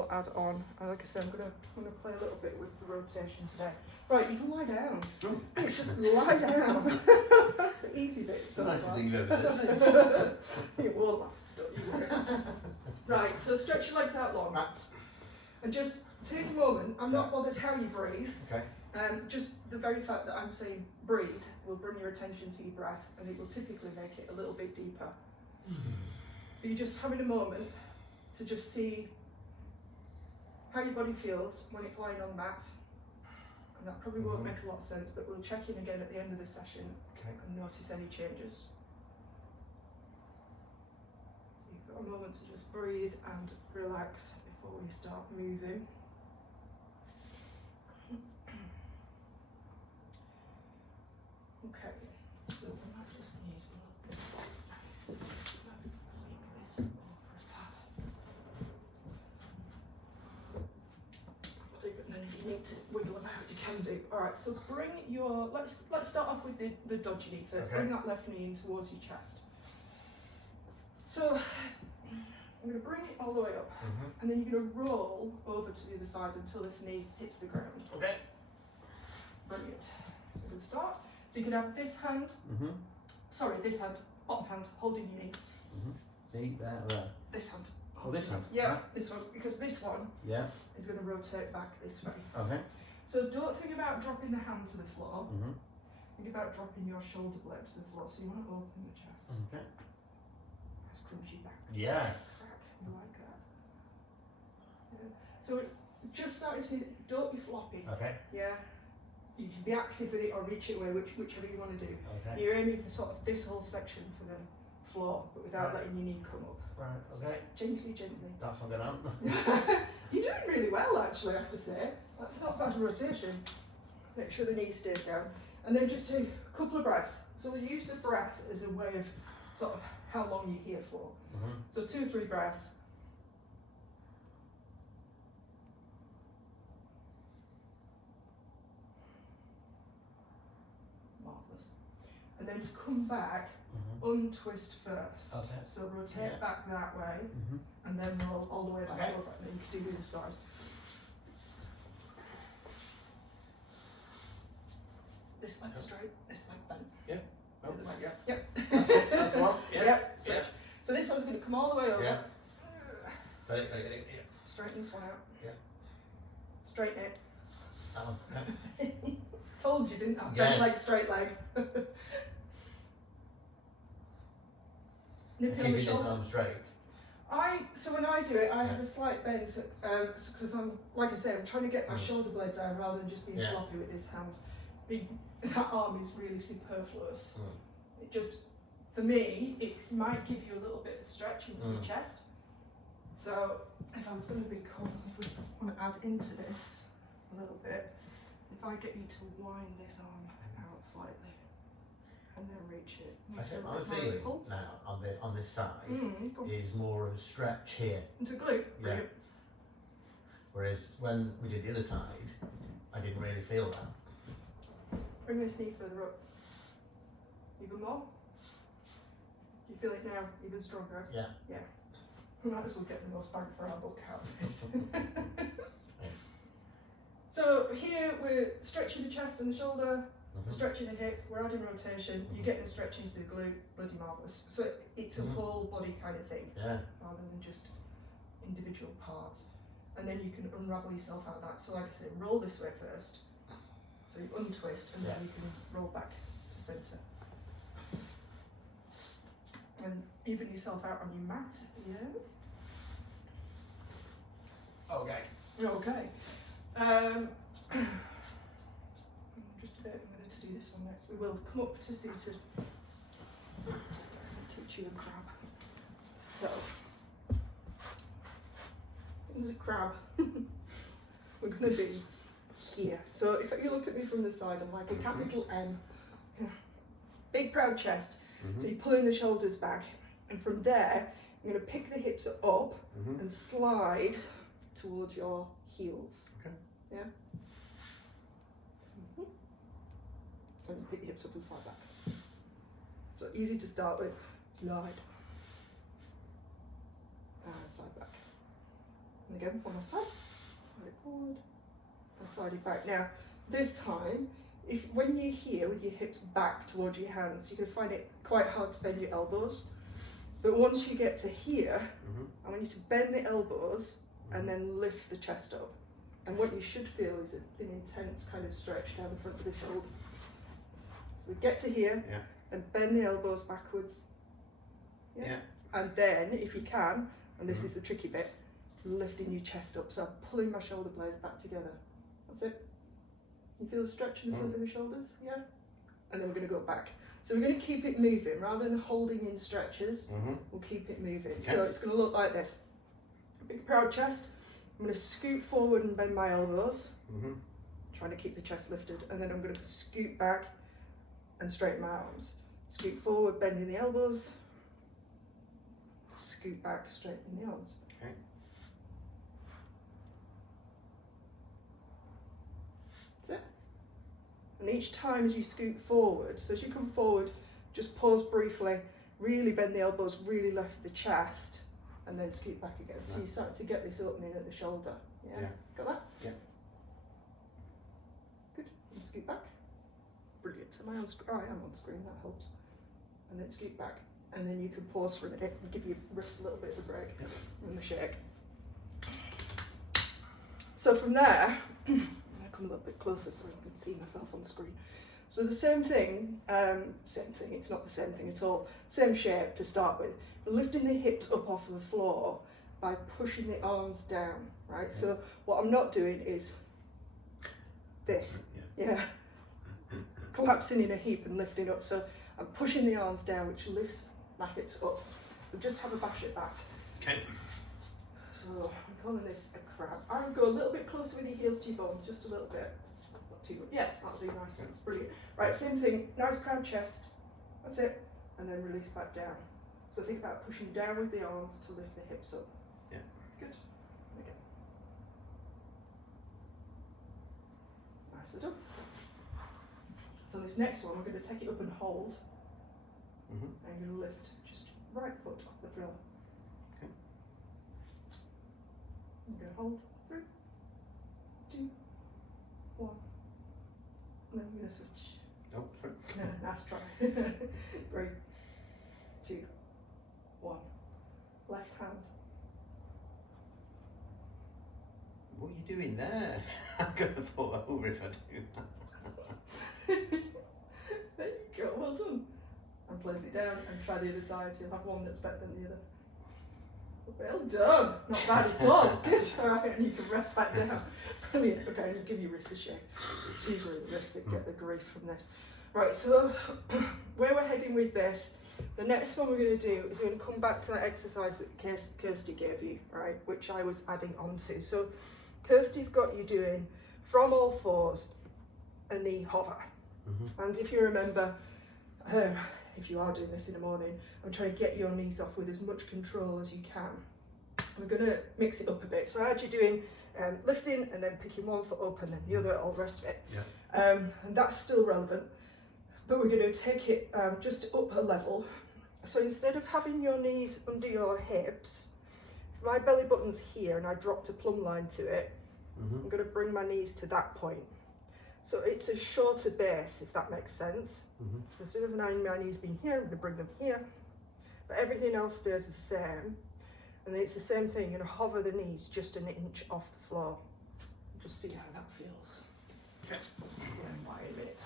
will add on. And like I said, I'm gonna play a little bit with the rotation today. Right, you can lie down. Oh. It's just lie down. That's the easy bit. It's the nicest thing you've ever said. It won't last, don't you worry. Right, so stretch your legs out long. And just take a moment. I'm not bothered how you breathe. Okay. Just the very fact that I'm saying breathe will bring your attention to your breath, and it will typically make it a little bit deeper. But you're just having a moment to just see how your body feels when it's lying on the mat. And that probably won't make a lot of sense, but we'll check in again at the end of the session and notice any changes. So you've got a moment to just breathe and relax before we start moving. Okay, so we might just need a little bit of space. Maybe this over a tab. And then if you need to wiggle about, you can do. All right, so bring your, let's start off with the dodgy knee first. Okay. Bring that left knee in towards your chest. So I'm going to bring it all the way up, and then you're going to roll over to the other side until this knee hits the ground. Okay. Brilliant. So we'll start. So you can have this hand, this hand, bottom hand, holding your knee. See, there. This hand. Oh, this hand? Yeah, this one, because this one Yeah. is going to rotate back this way. Okay. So don't think about dropping the hand to the floor. Mhm. Think about dropping your shoulder blade to the floor. So you want to open the chest. Okay. Scrunch your back. Yes. Crack. You like that? Yeah. So just starting to, don't be floppy. Okay. Yeah. You can be active with it or reach it away, whichever you want to do. Okay. You're aiming for sort of this whole section for the floor, but without letting your knee come up. Right. Okay. Gently, gently. That's not going on. You're doing really well, actually, I have to say. That's not bad rotation. Make sure the knee stays down. And then just take a couple of breaths. So we'll use the breath as a way of sort of how long you're here for. So 2 or 3 breaths. Marvellous. And then to come back, untwist first. Okay. So rotate back that way, and then roll all the way back Okay. over, and then you can do the other side. This leg straight, this leg bent. Oh, yeah. Yep. That's the one. Yeah. Yep. Switch. Yeah. So this one's going to come all the way over. Yeah. Ready, ready, ready. Yeah. Straighten this one out. Yeah. Straighten it. That one. Yeah. Told you, didn't I? Yes. Bent leg, straight leg. Nip it on the Keeping this shoulder. arm straight. So when I do it, I have a slight bend because I'm, like I say, I'm trying to get my shoulder blade down rather than just being floppy with this hand. That arm is really superfluous. It just, for me, it might give you a little bit of stretch into your chest. So if I was going to be cool, if we want to add into this a little bit, if I get you to wind this arm out slightly and then reach it. I think I'm feeling now on this side Go is more of a stretch here. into glute. Yeah. Brilliant. Whereas when we did the other side, I didn't really feel that. Bring this knee further up. Even more. You feel it now, even stronger. Yeah. Yeah. We might as well get the most bang for our buck out of it. So here we're stretching the chest and the shoulder, stretching the hip, we're adding rotation, you're getting a stretch into the glute, bloody marvellous. So it's a whole body kind of thing, rather than just individual parts. And then you can unravel yourself out of that. So like I said, roll this way first. So you untwist and then you can roll back to centre. And even yourself out on your mat, Okay. Okay. Just debating whether to do this one next. We will come up to seated. Teach you the crab. So, there's a crab. We're going to be here. So if you look at me from the side, I'm like a capital M. Big proud chest. So you're pulling the shoulders back. And from there, you're going to pick the hips up and slide towards your heels. Okay. Yeah? And pick the hips up and slide back. So easy to start with. Slide. And slide back. And again, one more time. Slide it forward and slide it back. Now, this time, when you're here with your hips back towards your hands, you're going to find it quite hard to bend your elbows. But once you get to here, I want you to bend the elbows and then lift the chest up. And what you should feel is an intense kind of stretch down the front of the shoulder. So we get to here, and bend the elbows backwards. And then, if you can, and this is the tricky bit, lifting your chest up. So I'm pulling my shoulder blades back together. That's it. You feel the stretch in the front of the shoulders? Yeah? And then we're going to go back. So we're going to keep it moving. Rather than holding in stretches, we'll keep it moving. Okay. So it's going to look like this. Big proud chest. I'm going to scoot forward and bend my elbows. Trying to keep the chest lifted. And then I'm going to scoot back and straighten my arms. Scoot forward, bending the elbows. Scoot back, straighten the arms. Okay. That's it. And each time as you scoot forward, so as you come forward, just pause briefly, really bend the elbows, really lift the chest, and then scoot back again. So you start to get this opening at the shoulder. Yeah? Got that? Yeah. Good. And scoot back. Brilliant. Am I on screen? Oh, I am on screen, that helps. And then scoot back. And then you can pause for a minute and give your wrists a little bit of a break and a shake. So from there, I'm going to come a little bit closer so I can see myself on the screen. So the same thing, it's not the same thing at all, same shape to start with. Lifting the hips up off of the floor by pushing the arms down, right? So what I'm not doing is this, collapsing in a heap and lifting up. So I'm pushing the arms down, which lifts my hips up. So just have a bash at that. Okay. So I'm calling this a crab. I would go a little bit closer with your heels to your bones, just a little bit. Not too good. Yeah, that'll do nice. That's brilliant. Right, same thing. Nice proud chest. That's it. And then release back down. So think about pushing down with the arms to lift the hips up. Yeah. Good. Okay. Nicely done. So this next one, we're going to take it up and hold. And you're going to lift just right foot off the floor. Okay. You're going to hold 3, 2, 1. And then you're going to switch. Oh, sorry. No, nice try. 3, 2, 1. Left hand. What are you doing there? I'm going to fall over if I do that. There you go, well done. And place it down and try the other side. You'll have one that's better than the other. Well done. Not bad at all. Good. Alright, and you can rest back down. Brilliant. Okay, and give your wrists a shake. It's usually the wrists that get the grief from this. Right, so where we're heading with this, the next one we're going to do is we're going to come back to that exercise that Kirsty gave you, right, which I was adding onto. So Kirsty's got you doing from all fours a knee hover. And if you remember, if you are doing this in the morning, I'm trying to get your knees off with as much control as you can. We're going to mix it up a bit. So I had you doing lifting and then picking one foot up and then the other, all the rest of it. And that's still relevant, but we're going to take it just up a level. So instead of having your knees under your hips, my belly button's here and I dropped a plumb line to it, I'm going to bring my knees to that point. So it's a shorter base, if that makes sense. So instead of my knees being here, I'm going to bring them here. But everything else stays the same. And then it's the same thing, you're going to hover the knees just an inch off the floor. Just see how that feels. Okay. Wait a minute.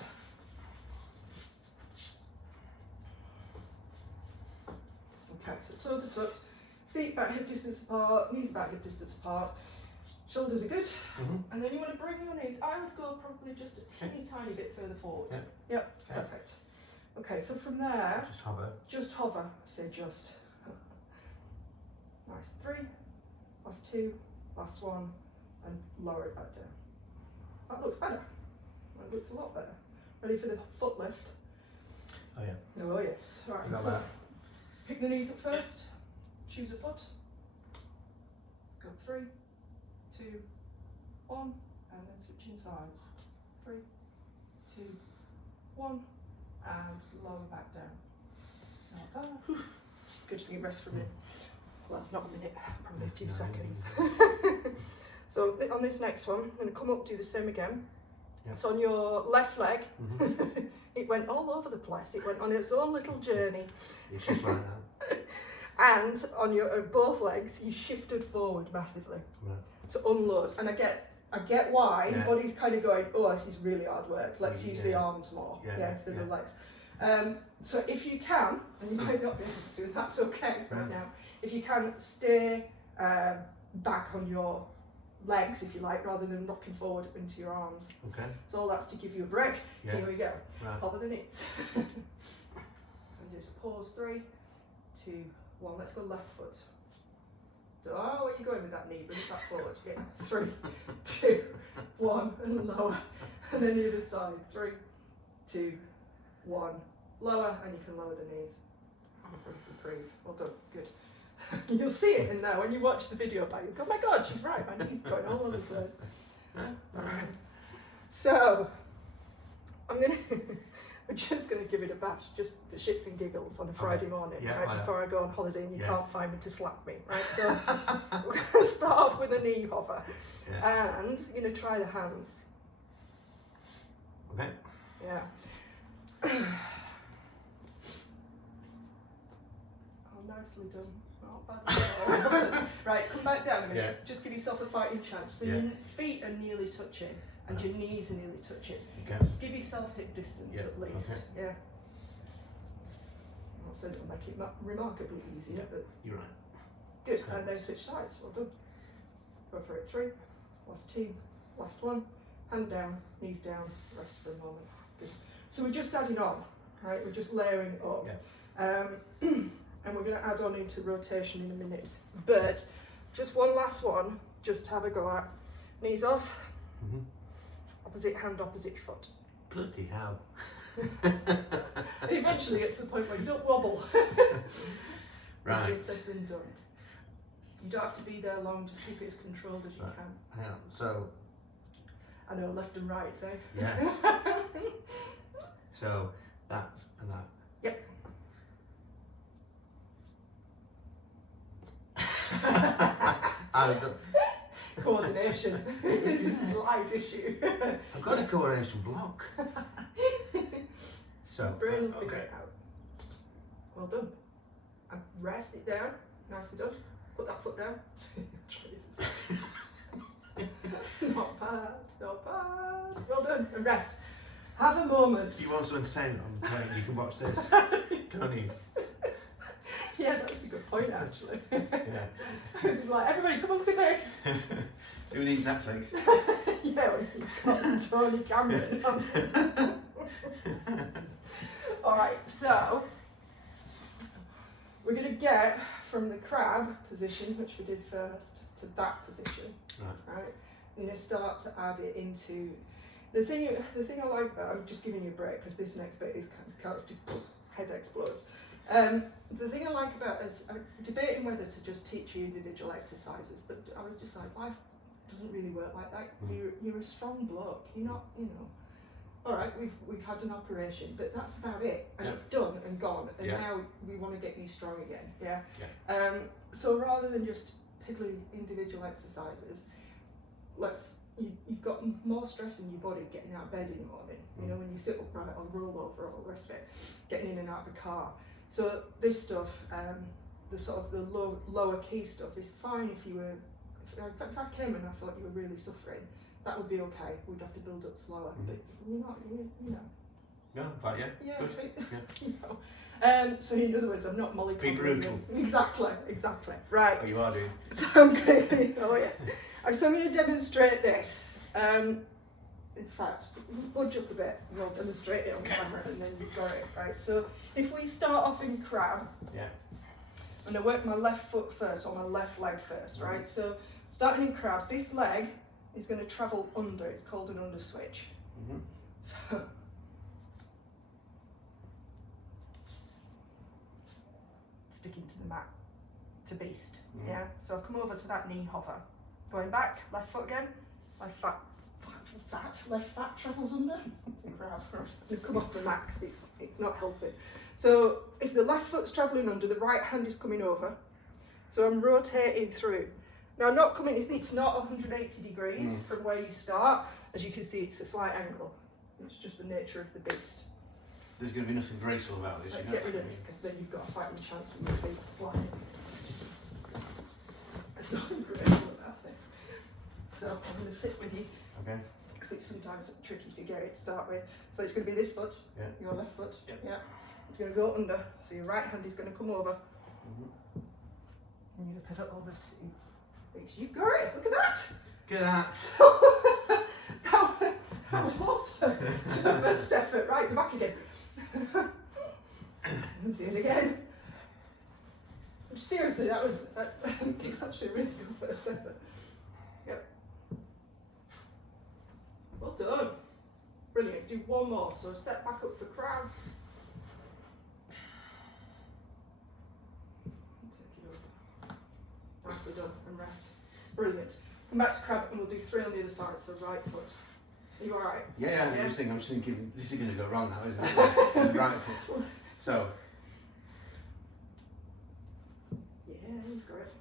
Okay, so toes are tucked, feet back hip distance apart, knees back hip distance apart. Shoulders are good, and then you want to bring your knees. I would go probably just a tiny bit further forward. Yep, perfect. Okay, so from there, just hover. Say just. Nice. 3, last 2, last 1, and lower it back down. That looks better. That looks a lot better. Ready for the foot lift? Oh yeah. Oh yes. Right. So pick the knees up first. Choose a foot. Go 3, 2, 1, and then switching sides. 3, 2, 1, and lower back down. Like that. Good to get rest from it. well, not a minute, probably a few No, seconds. So on this next one, I'm going to come up, do the same again. Yep. So on your left leg, Mhm. it went all over the place. It went on its own little journey. It's just like that. And on your both legs, you shifted forward massively Right. to unload. And I get why. Yeah. Your body's kind of going, oh, this is really hard work. Let's use the Yeah. arms more instead of Yeah. the legs. So if you can, and you might not be able to, and that's okay right now. If you can, stay back on your legs, if you like, rather than rocking forward into your arms. Okay. So all that's to give you a break. Yeah. Here we go. Right. Over the knees. And just pause. 3, 2, 1. Let's go left foot. Oh, where are you going with that knee? Bring it back forward. Yeah. 3, 2, 1, and lower. And then the other side. 3, 2, 1. Lower, and you can lower the knees. Breathe. Well done. Good. You'll see it in there when you watch the video back. You'll go, oh my God, she's right. My knee's going all over the place. So, we're just gonna give it a bash, just for shits and giggles on a Friday morning, Yeah, right? I know. Before I go on holiday and you Yes. can't find me to slap me, right? So we're gonna start off with a knee hover, Yeah. and you're gonna try the hands. Okay. Yeah. Oh, nicely done. Not bad at all. Right, come back down a minute. Yeah. Just give yourself a fighting chance. So Yeah. your feet are nearly touching, and your knees are nearly touching. Okay. Give yourself hip distance Yeah, at least. okay. Yeah. I'm not saying it'll make it remarkably easier, Yeah. but You're right. good. Okay. And then switch sides. Well done. Go for it. 3, last 2, last 1. Hand down, knees down. Rest for a moment. Good. So we're just adding on, right? We're just layering up. Yeah. And we're going to add on into rotation in a minute. But just one last one, just have a go at. Knees off, Mm-hmm. opposite hand, opposite foot. Bloody hell. And eventually it's the point where you don't wobble. Right. Easier said than done. You don't have to be there long, just keep it as controlled as you Right. can. Hang on. So, I know, left and right, eh? yeah. So, that and that. Yep. I've got, Coordination. This is a slight issue. I've got a coordination block. So, Brain will figure okay. it out. Well done. And rest it down. Nicely done. Put that foot down. Try this. Not bad, not bad. Well done. And rest. Have a moment. You want something to say on the plane, you can watch this. Can't you? Yeah, that's a good point actually. Yeah. I was like, everybody come on, look at this. Who needs Netflix? Yeah, when you've got Tony Cameron. Alright, so we're going to get from the crab position, which we did first, to that position. Right. We're going to start to add it into the thing I like about, I'm just giving you a break because this next bit is kind of head explodes. The thing I like about is I'm debating whether to just teach you individual exercises, but I was just like, life doesn't really work like that. You're a strong bloke. You're not, all right, we've had an operation, but that's about it, and it's done and gone, and now we want to get you strong again. Yeah. So rather than just piddly individual exercises, you've got more stress in your body getting out of bed in the morning. You know, when you sit upright or roll over or the rest of it, getting in and out of the car. So this stuff, the sort of the lower key stuff, is fine if you were. If I came and I thought you were really suffering, that would be okay. We'd have to build up slower, but you're not. You know. No, but yeah. Yeah. Good. Yeah. You know. So in other words, I'm not mollycoddling. Be brutal. Exactly. Right. Oh, you are doing. So I'm going to, oh yes. So I'm going to demonstrate this. In fact, budge up a bit and I'll demonstrate it on camera and then you've got it, right? So if we start off in crab, Yeah. I'm going to work my left foot first, or my left leg first, right? So starting in crab, this leg is going to travel under, it's called an under switch. Mm-hmm. So, sticking to the mat, to beast, yeah? So I've come over to that knee hover. Going back, left foot again, left fat travels under. Crap, I'm come off the mat because it's not helping. So if the left foot's travelling under, the right hand is coming over. So I'm rotating through. Now I'm not coming, it's not 180 degrees from where you start. As you can see, it's a slight angle. It's just the nature of the beast. There's going to be nothing graceful about this. Let's you know? get rid of this, because then you've got a fighting chance of your feet sliding. There's nothing graceful about it. So I'm going to sit with you, Okay. because it's sometimes tricky to get it to start with. So it's going to be this foot, Yeah. your left foot. Yeah. Yeah. It's going to go under, so your right hand is going to come over. And you pivot over to face. You've got it. Look at that. Get that. that was awesome. To the first effort. Right, we're back again. And do it again. Seriously, that was it's actually a really good first effort. Yep. Well done. Brilliant. Do one more. So step back up for crown. Take it over. Nicely done. And rest. Brilliant. Come back to crab and we'll do 3 on the other side. So right foot. Are you alright? Yeah, I'm just thinking, this is going to go wrong now, isn't it? Right foot. So. Yeah, you've got it.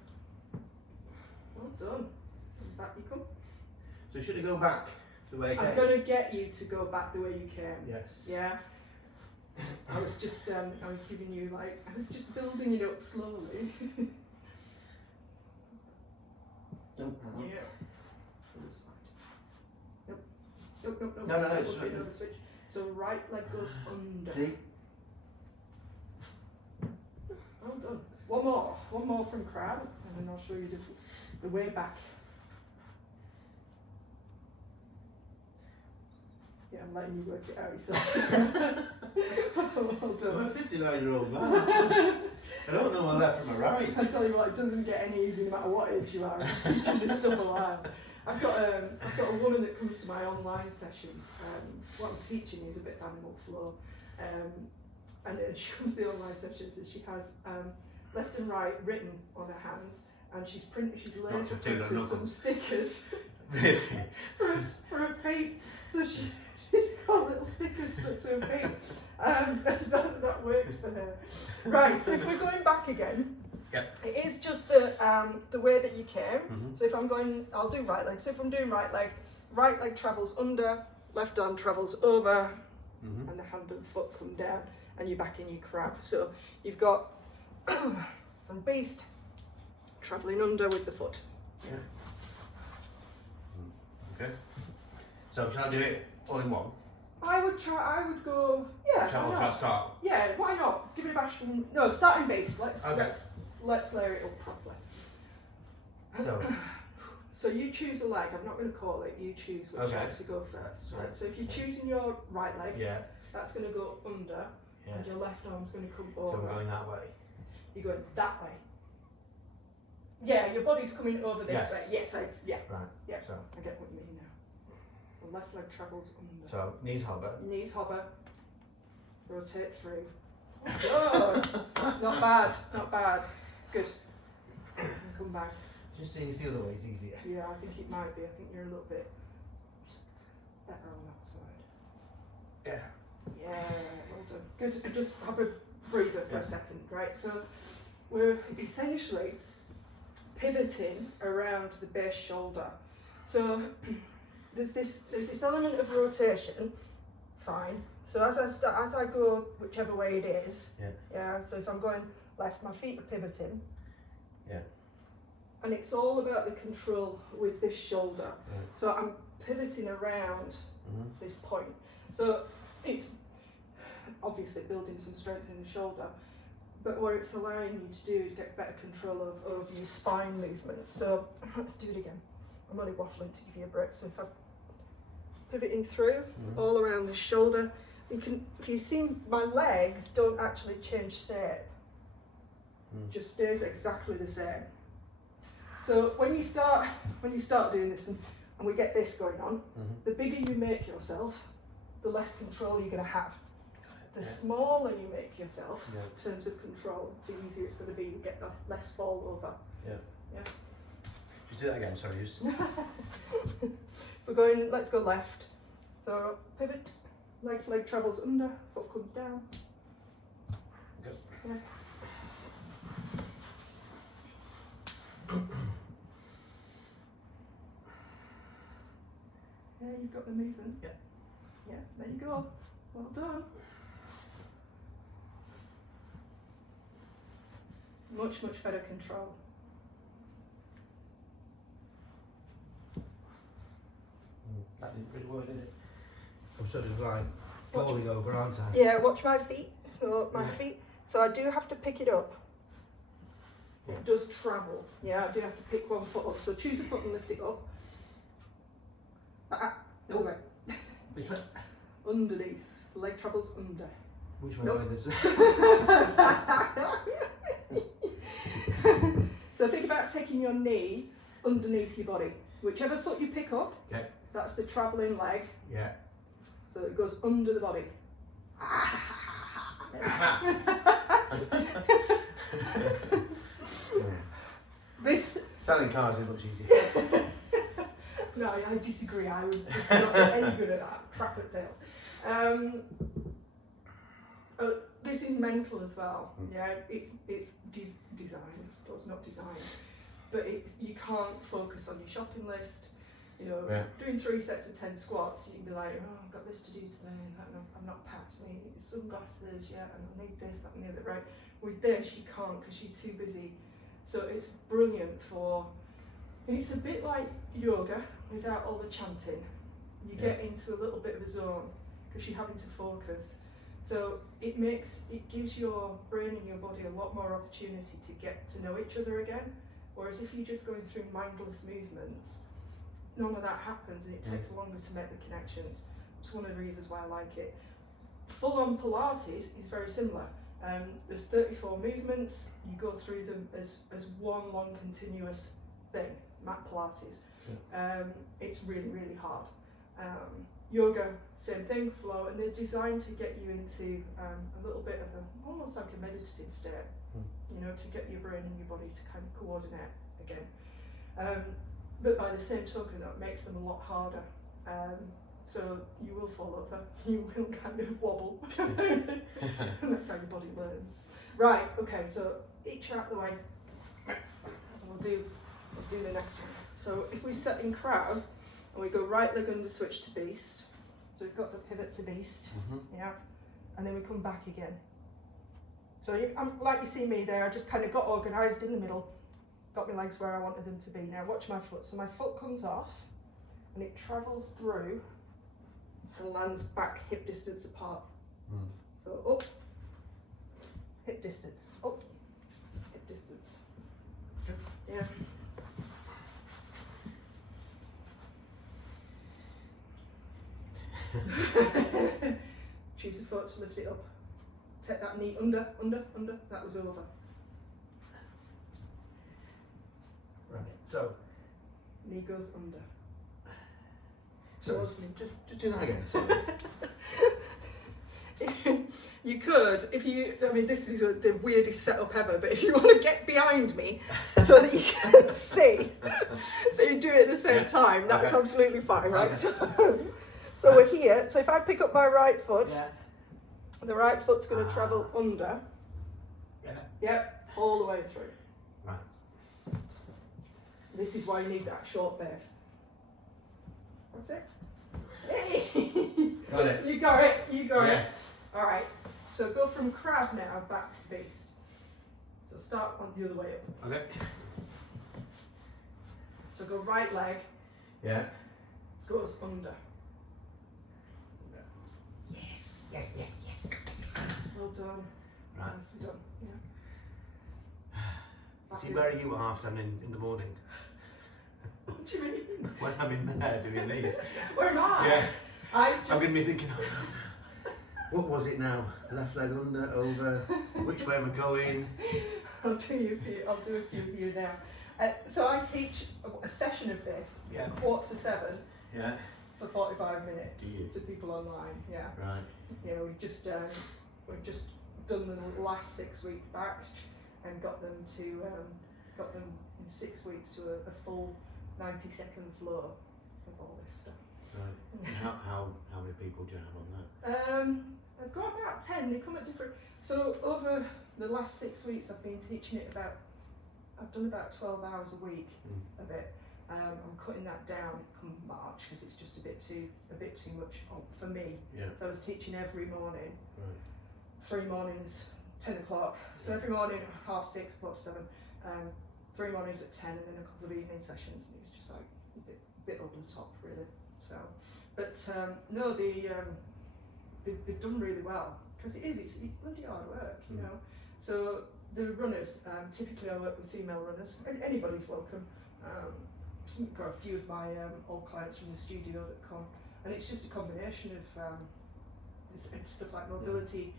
Well done. And back you come. So should it go back the way it came? I'm going to get you to go back the way you came. Yes. Yeah. I was just, I was giving you like, I was just building it up slowly. Nope. Yeah. Nope. Nope, nope, nope. No, That it's would be another switch. So right leg goes under. See? Well done. One more from crab, and then I'll show you the way back. Yeah, I'm letting you work it out yourself. Well done. I'm a 59-year-old man. I don't know my left from my right. I tell you what, it doesn't get any easier no matter what age you are. I'm teaching this stuff alive. I've got a woman that comes to my online sessions. What I'm teaching is a bit of animal flow, and she comes to the online sessions and she has left and right written on her hands, and she's laser printed some stickers Really? for her feet. So she's got little stickers stuck to her feet. That works for her. Right, so if we're going back again, Yep. it is just the way that you came. So if I'm going, I'll do right leg. So if I'm doing right leg travels under, left arm travels over, and the hand and foot come down, and you're back in your crab. So you've got from beast, travelling under with the foot. Yeah. Okay. So shall I do it all in one? I would go, yeah. Shall why I not? start? Yeah, why not? Give it a bash from, no, starting base. Okay. Let's layer it up properly. So. So you choose a leg, I'm not going to call it, you choose which leg to go first. Right? So if you're choosing your right leg, that's going to go under, and your left arm's going to come over. So I'm going that way. You're going that way. Yeah, your body's coming over this way. Yes, Right. Yeah, So. I get what you mean now. The left leg travels under. So knees hover. Knees hover. Rotate through. Good. Not bad. Not bad. Good. And come back. Just so you feel the way it's easier. Yeah, I think it might be. I think you're a little bit better on that side. Yeah. Yeah, well done. Good. And just have a breather for a second, right? So we're essentially pivoting around the base shoulder. So there's this element of rotation. Fine. So as I go whichever way it is. Yeah. So if I'm going left, my feet are pivoting. Yeah. And it's all about the control with this shoulder. So I'm pivoting around this point. So it's obviously building some strength in the shoulder, but what it's allowing you to do is get better control of your spine movement. So let's do it again. I'm only waffling to give you a break. So if I'm pivoting through all around the shoulder, if you see, my legs don't actually change shape. Just stays exactly the same. So when you start doing this and we get this going on, the bigger you make yourself, the less control you're going to have. The smaller you make yourself in terms of control, the easier it's going to be. You get the less fall over. Yeah. Just do that again. Sorry. Just. We're going. Let's go left. So pivot. Leg travels under. Foot comes down. Go. Yeah. Yeah, you've got the movement. Yeah. Yeah, there you go. Well done. Much, much better control. That didn't really work, did it? I'm sort of like falling over, aren't I? Yeah, watch my feet. So my feet. So I do have to pick it up. It does travel. Yeah, I do have to pick one foot up. So choose a foot and lift it up. No way. Which way? Underneath. Leg travels under. Which way? Nope. Nope. So think about taking your knee underneath your body. Whichever foot you pick up, Okay. that's the travelling leg. Yeah. So it goes under the body. This. Selling cars is much easier. No, I disagree. I was not any good at that. Crap at sales. This is mental as well. Yeah, it's designed, I suppose, not designed, but you can't focus on your shopping list. You know, doing 3 sets of 10 squats, you can be like, oh, I've got this to do today, and I've not packed my sunglasses yet, and I need this, that, and the other. Right? With this, you can't because you're too busy. So it's brilliant for. It's a bit like yoga without all the chanting. You get into a little bit of a zone because you're having to focus. So it gives your brain and your body a lot more opportunity to get to know each other again. Whereas if you're just going through mindless movements, none of that happens and it takes longer to make the connections. It's one of the reasons why I like it. Full-on Pilates is very similar. There's 34 movements. You go through them as one long continuous thing, mat Pilates. It's really, really hard. Yoga, same thing, flow, and they're designed to get you into a little bit of almost like a meditative state, you know, to get your brain and your body to kind of coordinate again. But by the same token, that makes them a lot harder. So you will fall over, you will kind of wobble, and that's how your body learns. Right, okay, so each out the way, and we'll do the next one. So if we set in crowd, and we go right leg under switch to beast, so we've got the pivot to beast, yeah, and then we come back again. So like you see me there, I just kind of got organised in the middle, got my legs where I wanted them to be. Now watch my foot. So my foot comes off, and it travels through, and lands back hip distance apart. So up, hip distance, up, hip distance. Yeah. Choose a foot to lift it up. Take that knee under. That was over. Right. So. Knee goes under. So just do that again. You could, if you. I mean, this is the weirdest setup ever. But if you want to get behind me so that you can see, so you do it at the same time, that's absolutely fine, right? Okay. So we're here. So if I pick up my right foot, the right foot's going to travel under. Yep, all the way through. Right. This is why you need that short base. That's it. Hey! Got it. You got it. You got Yes. it. All right. So go from crab now back to beast. So start on the other way up. Okay. So go right leg Yeah. goes under. Yes. Well done. Right. Nicely done. Yeah. See, where are you at half seven in the morning? What do you mean? When I'm in there doing these. Where am I? Yeah. I'm going to be thinking, what was it now? Left leg under, over, which way am I going? I'll do a few of you now. So I teach a session of this, 6:45, Yeah. for 45 minutes Do you? to people online. Yeah. Right. You know, we've just done the last 6-week batch and got them in 6 weeks to a full 90-second flow of all this stuff. Right. And how many people do you have on that? I've got about 10. They come at different. So over the last 6 weeks, I've been teaching it I've done about 12 hours a week of it. I'm cutting that down come March because it's just a bit a bit too much for me. Yeah. So I was teaching every morning, Right. 3 mornings, 10 o'clock. So every morning, 6:30, 7, 3 mornings at 10, and then a couple of evening sessions. And it was just like a bit over the top, really. So, but no, they've done really well, because it's bloody hard work, you know. So the runners, typically I work with female runners. Anybody's welcome. I've got a few of my old clients from the studio that come, and it's just a combination of stuff like mobility,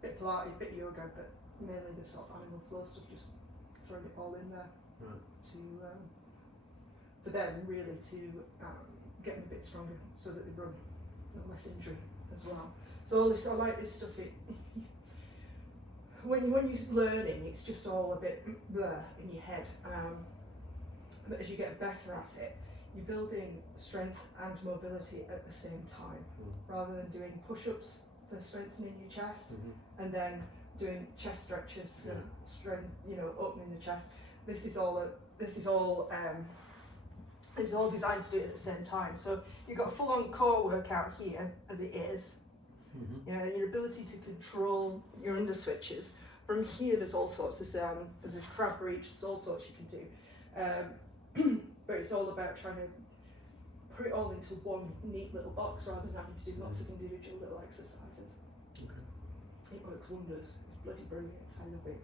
bit Pilates, bit yoga, but mainly the sort of animal flow stuff, just throwing it all in there to for them really to get them a bit stronger, so that they run less injury as well. So all this, I like this stuff. When you're learning, it's just all a bit blur in your head. But as you get better at it, you're building strength and mobility at the same time, rather than doing push-ups for strengthening your chest and then doing chest stretches for strength, you know, opening the chest. This is all designed to do it at the same time. So you've got a full-on core workout here, as it is. You know, your ability to control your under switches. From here, there's all sorts. There's a crab reach. There's all sorts you can do. But it's all about trying to put it all into one neat little box, rather than having to do lots of individual little exercises. It works wonders. It's bloody brilliant. I love it.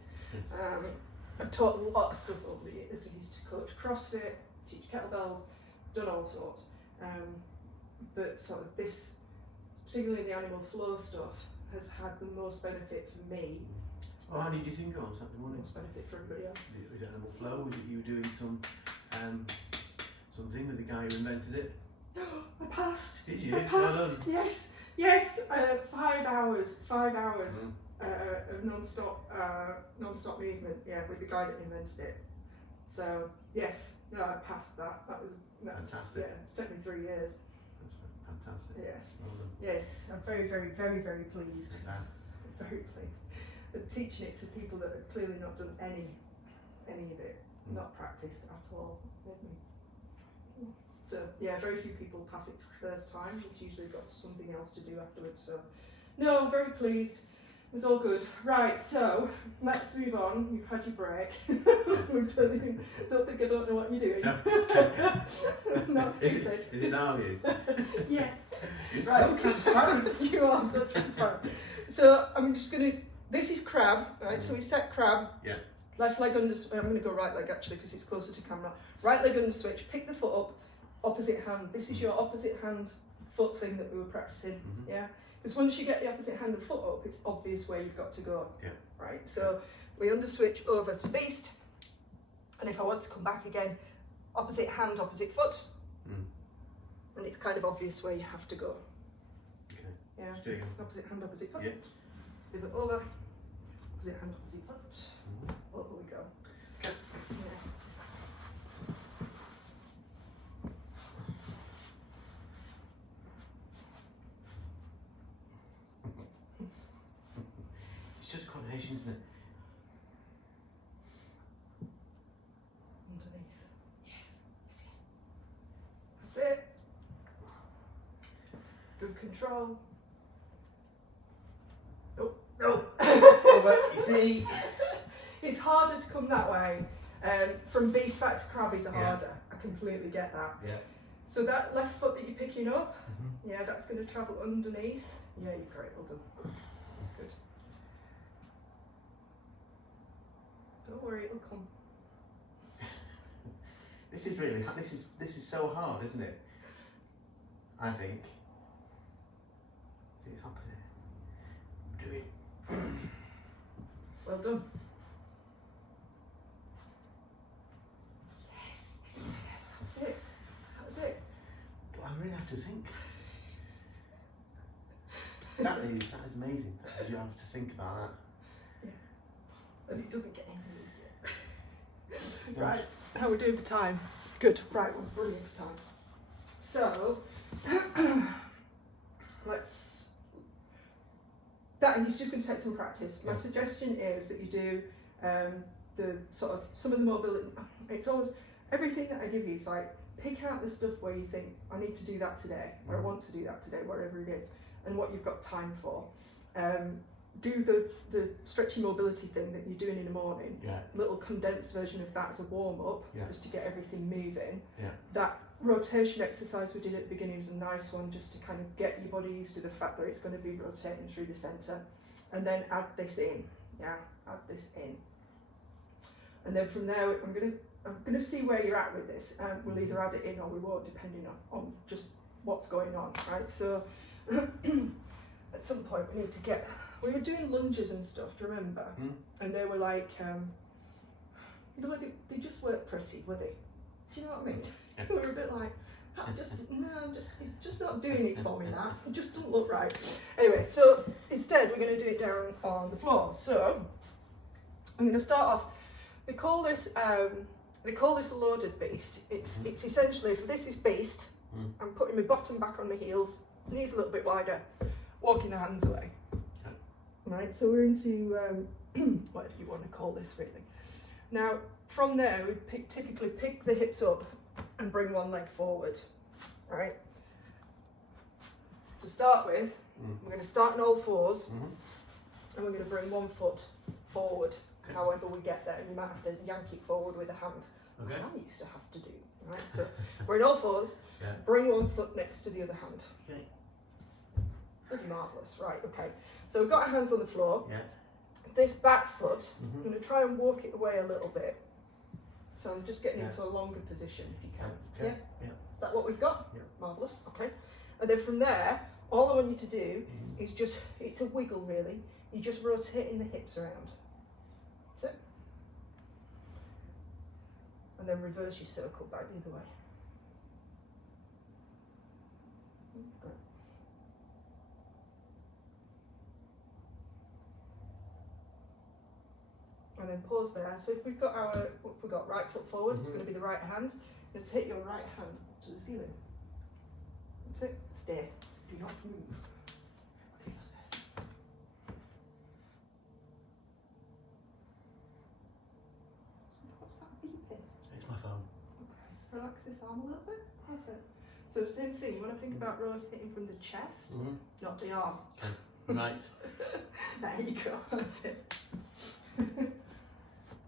I've taught a lot of stuff over the years. I used to coach CrossFit, teach kettlebells, done all sorts. But sort of this, particularly the animal flow stuff, has had the most benefit for me. Oh, how did you think on Saturday morning? Most benefit for everybody else. With animal flow, was it you doing something with the guy who invented it? I passed. Did you? I passed. Well done. Yes. 5 hours. 5 hours of non-stop movement. Yeah, with the guy that invented it. So yes, no, I passed that. That's fantastic. Yeah, it's taken me 3 years. That's fantastic. Yes. Well done. Yes, I'm very, very, very, very pleased. Yeah. Very pleased. But teaching it to people that have clearly not done any of it, not practiced at all. So yeah, very few people pass it for the first time. It's usually got something else to do afterwards. So no, I'm very pleased. It was all good. Right, so let's move on. You've had your break. Don't think I don't know what you're doing. Not stupid. Is it now? It is. Yeah. You're Right. so transparent. You are so transparent. So I'm just going to, this is crab, right? So we set crab. Yeah. Left leg under, I'm going to go right leg actually because it's closer to camera. Right leg under switch, pick the foot up, opposite hand. This is your opposite hand foot thing that we were practicing, yeah? Because once you get the opposite hand and foot up, it's obvious where you've got to go, right? So we under switch over to beast, and if I want to come back again, opposite hand, opposite foot, and it's kind of obvious where you have to go. Okay. Yeah. Let's do it again. Opposite hand, opposite foot. Yeah. Pivot over. Opposite hand, opposite foot. Over we go. Okay. Yeah. It's just a combination, isn't it? Underneath. Yes. That's it. Good control. No. Over. You see. It's harder to come that way. From beast back to crab is harder. I completely get that. Yeah. So that left foot that you're picking up, yeah, that's going to travel underneath. Yeah, you're great. Well done. Good. Don't worry, it'll come. This is really this is so hard, isn't it? I think. See, it's opposite. Do it. Well done. Yes, that's it. That's it. But I really have to think. That is amazing. You have to think about that. And it doesn't get any easier. Right, how are we doing for time? Good, right, we're brilliant for time. So, and it's just going to take some practice. My suggestion is that you do the sort of, some of the mobility, it's always, everything that I give you is like pick out the stuff where you think, I need to do that today, or I want to do that today, whatever it is, and what you've got time for. Do the stretchy mobility thing that you're doing in the morning, little condensed version of that as a warm-up, just to get everything moving. That rotation exercise we did at the beginning is a nice one, just to kind of get your body used to the fact that it's going to be rotating through the centre. And then add this in, add this in. And then from there, I'm gonna see where you're at with this, and we'll either add it in or we won't, depending on just what's going on, right? So at some point we were doing lunges and stuff, do you remember? And they were like, they just weren't pretty, were they? Do you know what I mean? We were a bit like, just not doing it for me, that. It just doesn't look right. Anyway, so instead we're going to do it down on the floor. So I'm going to start off. They call this a loaded beast. It's essentially, if this is beast, I'm putting my bottom back on my heels, knees a little bit wider, walking the hands away. Right, so we're into whatever you want to call this, really. Now from there we typically pick the hips up and bring one leg forward. Right. To start with, we're going to start on all fours, and we're going to bring one foot forward. However we get there, you might have to yank it forward with a hand. Okay. I used to have to do. Right. So we're in all fours. Bring one foot next to the other hand. Okay. Pretty marvellous. Right. Okay. So we've got our hands on the floor. Yeah. This back foot, I'm going to try and walk it away a little bit. So I'm just getting into a longer position, if you can. Okay. Yeah? Is that what we've got? Yeah. Marvellous. Okay. And then from there, all I want you to do is just, it's a wiggle really. You're just rotating the hips around. That's it. And then reverse your circle back the other way. Good. And then pause there. So if we've got right foot forward, it's going to be the right hand. You're going to take your right hand to the ceiling. That's it. Stay. Do not move. What's that beeping? It's my phone. Okay. Relax this arm a little bit. That's it. So same thing. You want to think about rotating from the chest, not the arm. Okay. Right. There you go. That's it.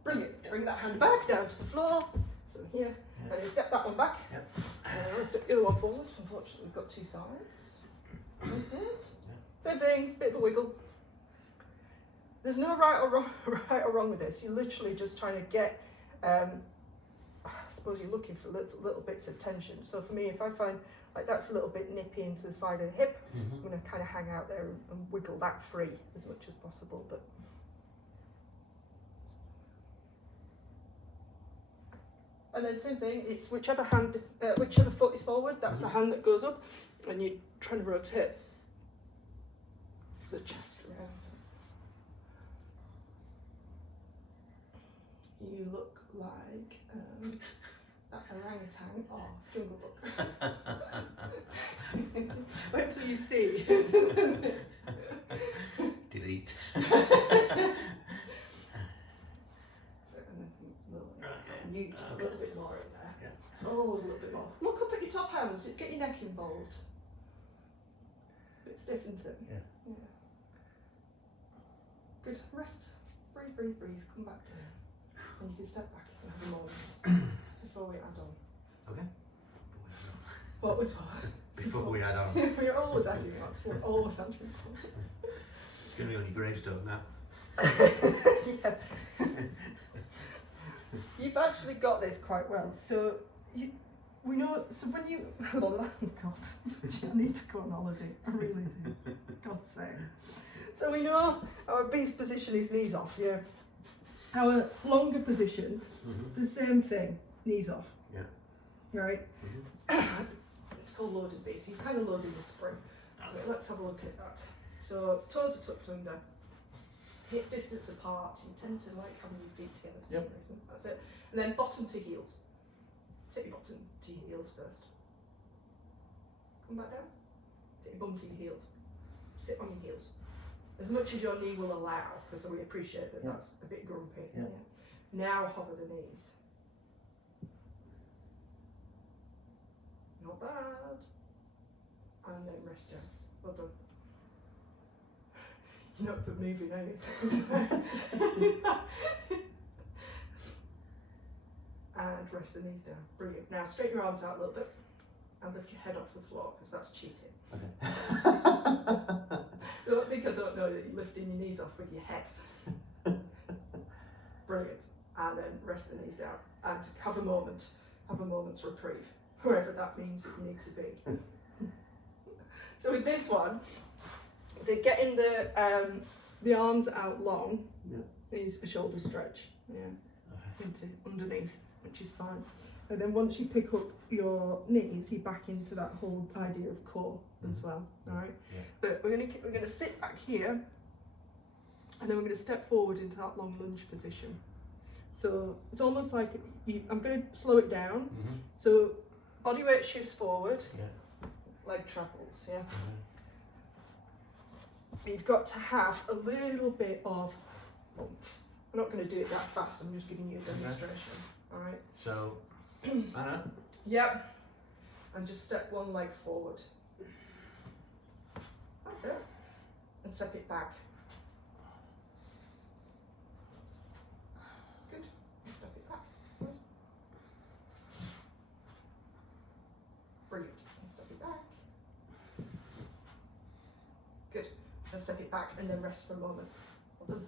Brilliant. Bring that hand back down to the floor. So here, and then step that one back. And then step the other one forward. Unfortunately, we've got two sides. That's it. Same thing, bit of a wiggle. There's no right or wrong with this. You're literally just trying to get. I suppose you're looking for little bits of tension. So for me, if I find like that's a little bit nippy into the side of the hip, I'm going to kind of hang out there and wiggle that free as much as possible. But and then same thing, it's whichever foot is forward, that's the hand that goes up, and you're trying to rotate the chest around. You look like an orangutan or Jungle Book. Wait till you see. Delete. You a little bit more in there. Always a little bit more. Look up at your top hands, get your neck involved. Bit stiff, isn't it? Yeah. Good. Rest. Breathe, breathe, breathe. Come back down. And you can step back and have a moment before we add on. Okay. What was what? Before we add on. We're always adding on. We're always adding on. It's going to be on your gravestone now. Yeah. You've actually got this quite well. So we know. So when you, oh God, I need to go on holiday. I really do. God's sake. So we know our beast position is knees off. Yeah. Our longer position, it's the same thing. Knees off. Yeah. Right. It's called loaded beast. You've kind of loaded the spring. So let's have a look at that. So toes are tucked under. Hip distance apart. You tend to like having your feet together for some reason. That's it. And then bottom to heels. Take your bottom to your heels first. Come back down. Take your bum to your heels. Sit on your heels. As much as your knee will allow, because we appreciate that that's a bit grumpy. Now hover the knees. Not bad. And then rest down. Well done. You're not for moving, are you? And rest the knees down. Brilliant. Now straighten your arms out a little bit and lift your head off the floor, because that's cheating. Okay. Don't think I don't know that you're lifting your knees off with your head. Brilliant. And then rest the knees down and have a moment's reprieve, wherever that means you need to be. So with this one, they're getting the arms out long. Yeah. Is a shoulder stretch. Yeah. Into underneath, which is fine. And then once you pick up your knees, you're back into that whole idea of core as well. All right. Yeah. But we're gonna sit back here, and then we're gonna step forward into that long lunge position. So it's almost like I'm gonna slow it down. Mm-hmm. So body weight shifts forward. Yeah. Leg travels. Yeah. Mm-hmm. You've got to have a little bit of oomph. I'm not going to do it that fast, I'm just giving you a demonstration. Alright? So, Anna? Yep. And just step one leg forward. That's it. And step it back. Good. And step it back. Good. Brilliant. And step it back. Good. And step it back and then rest for a moment. Well done.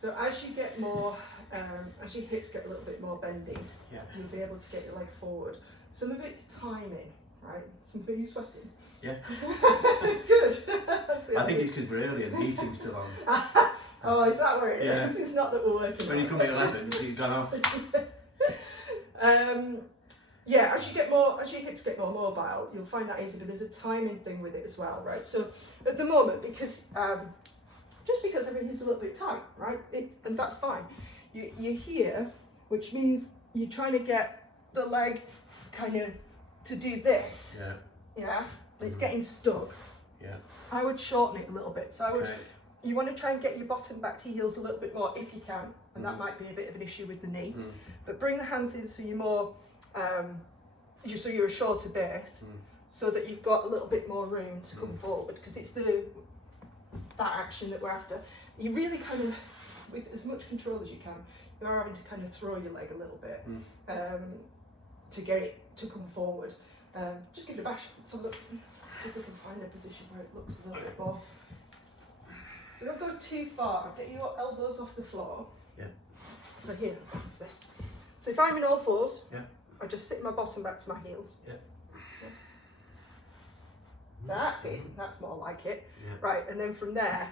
So as you get more, as your hips get a little bit more bendy, Yeah. you'll be able to get your leg forward. Some of it's timing, right? Some of you sweating? Yeah. Good. That's the I think idea. it's because we're early and the heating's still on. Oh, is that where it Yeah. is? It's not that we're working When you on come it. at 11, he's gone off. Yeah, as your hips get more mobile, you'll find that easy, but there's a timing thing with it as well, right? So at the moment, because just because everything's a little bit tight, right? And that's fine. You're here, which means you're trying to get the leg kind of to do this. Yeah. Yeah, it's getting stuck. Yeah. I would shorten it a little bit. So Okay. you want to try and get your bottom back to heels a little bit more if you can, and that might be a bit of an issue with the knee. Mm. But bring the hands in so you're more, so you're a shorter base, so that you've got a little bit more room to come forward, because it's that action that we're after. You really kind of, with as much control as you can, you are having to kind of throw your leg a little bit to get it to come forward. Just give it a bash. So look, see if we can find a position where it looks a little bit more. So don't go too far. Get your elbows off the floor. Yeah. So here, what's this? So if I'm in all fours, Yeah. I just sit my bottom back to my heels. Yeah. That's it. That's more like it. Yeah. Right, and then from there,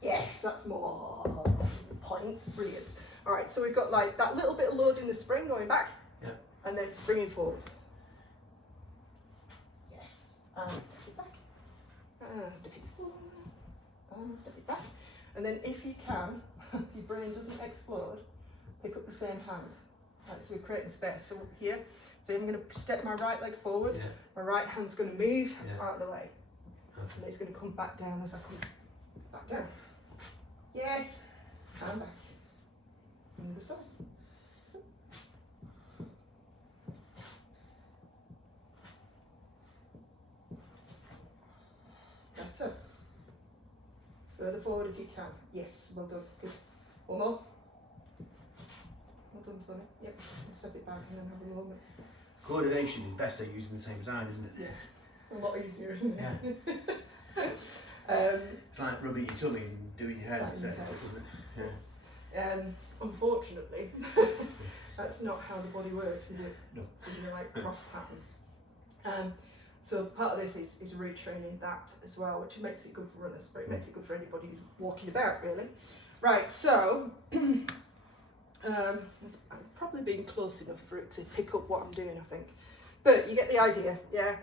yes, that's more points. Brilliant. All right, so we've got like that little bit of load in the spring going back, and then springing forward. Yes, and step it back, and step it forward, and step it back. And then if you can, if your brain doesn't explode, pick up the same hand. Right, so we're creating space. So here, so I'm going to step my right leg forward. Yeah. My right hand's going to move out of the way. Okay. And it's going to come back down as I come back down. Yes. And back. On the other side. So. That's it. Further forward if you can. Yes, well done. Good. One more. Well done, Tony. Yep. And step it back and then have a moment. Coordination is better using the same side, isn't it? Yeah. A lot easier, isn't it? Yeah. It's like rubbing your tummy and doing your head at the same time, isn't it? Yeah. Unfortunately, that's not how the body works, is it? No. So you're like cross pattern. So part of this is retraining that as well, which makes it good for runners, but it makes it good for anybody who's walking about, really. Right, so I'm probably being close enough for it to pick up what I'm doing, I think. But you get the idea, yeah?